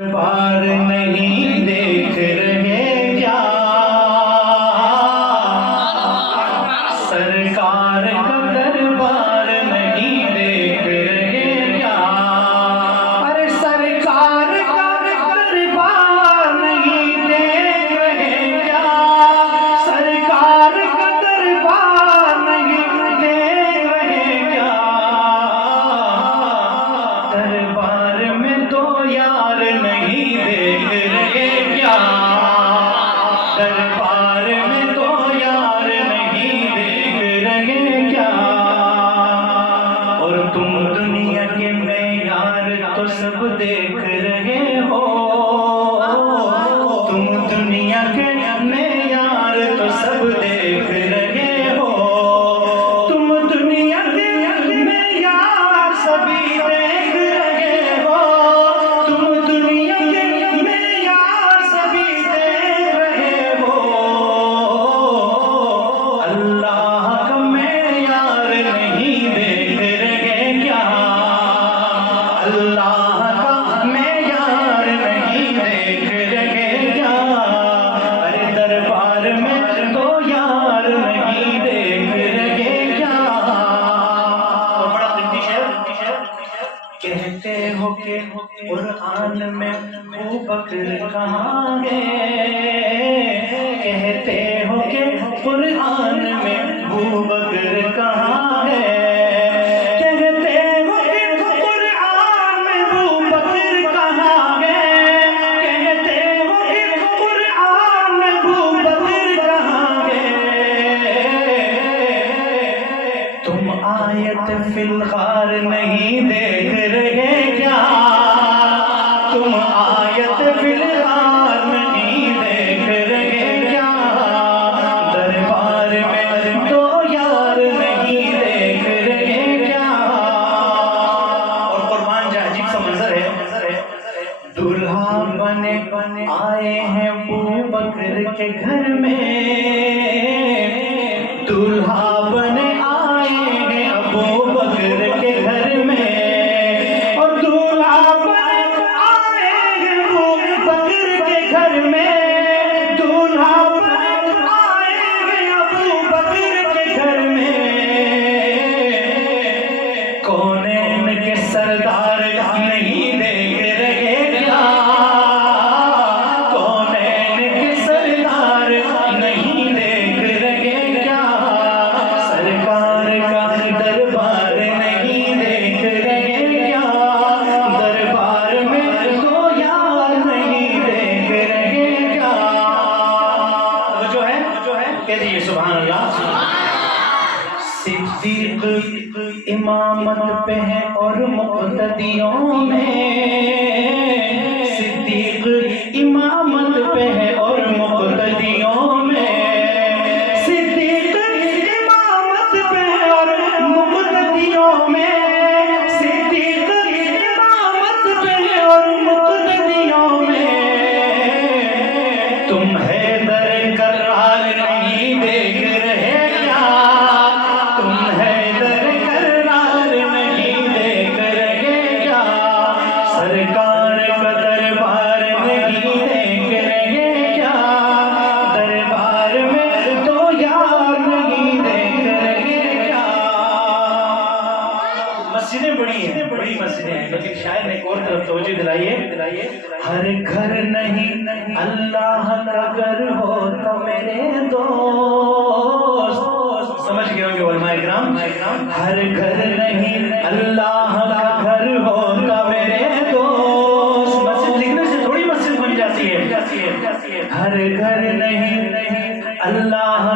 بار نہیں دیکھ رہے کیا سرکار کا دربار نہیں دیکھ رہے کیا ارے سرکار کا دربار نہیں دیکھ رہے کیا سرکار کا دربار نہیں دیکھ رہے کیا دربار میں تو یار نہیں دیکھ رہے کیا دربار میں تو یار نہیں دیکھ رہے کیا اور تم دنیا کے معیار تو سب دیکھ رہے ہو تم دنیا کے معیار تو سب دیکھ رہے ہو تم دنیا کے معیار سبھی دیکھ رہے ہو تم دنیا کے معیار سبھی دیکھ رہے ہو اللہ کا معیار نہیں دیکھ رہے کیا اللہ کا معیار نہیں دیکھ رہے کیا ارے دربار میں تو یار نہیں دیکھ رہے کیا اور بڑا قیمتی شعر کہتے ہو کہ قرآن میں ابو بکر کہاں ہے کہتے ہو کہ قرآن میں ابو بکر کہاں ہے کہتے ہو کہ قرآن میں ابو بکر کہاں ہے کہتے ہو کہ قرآن میں ابو بکر کہاں ہے تم آیت فی الغار نہیں دیکھ رہے کیا تم آیت فی الغار نہیں دیکھ رہے کیا دربار میں تو یار نہیں دیکھ رہے کیا اور قربان جا عجیب سا منظر ہے دلہا بنے آئے ہیں ابو بکر کے گھر میں دلہا بنے آئے ہیں ابو بکر کے گھر میں اور دلہا بنے آئے ہیں ابو بکر کے گھر میں دلہا بنے آئے ہیں ابو بکر کے گھر میں کون ان کے سردار نہیں دیکھ رہے کیا کون ان کے سردار نہیں دیکھ رہے کیا سرکار کا دربار نہیں دیکھ رہے کیا دربار میں تو یار نہیں دیکھ رہے کیا جو ہے کہہ دیجیے سبحان اللہ صدیق امامت پہ ہے اور مقتدیوں میں صدیق امامت پہ ہے اور مقتدیوں میں صدیق امامت پہ ہے اور مقتدیوں میں صدیق امامت پہ ہے اور مقتدیوں میں تم حیدر کرار نہیں دیکھ رہے کیا تم حیدر کرار نہیں دیکھ رہے کیا سرکار کا دربار نہیں دیکھ رہے کیا دربار میں تو یار نہیں دیکھ رہے کیا مسجدیں بڑی مسجدیں ہیں لیکن شاید ایک اور طرف توجہ دلائیے ہر گھر نہیں اللہ کا گھر ہو تو میرے دوست سمجھ گئے ہوں گے علماء کرام ہر گھر نہیں اللہ کا گھر ہو تو میرے دوست مسجد لکھنے سے تھوڑی مسجد بن جاتی ہے ہر گھر نہیں اللہ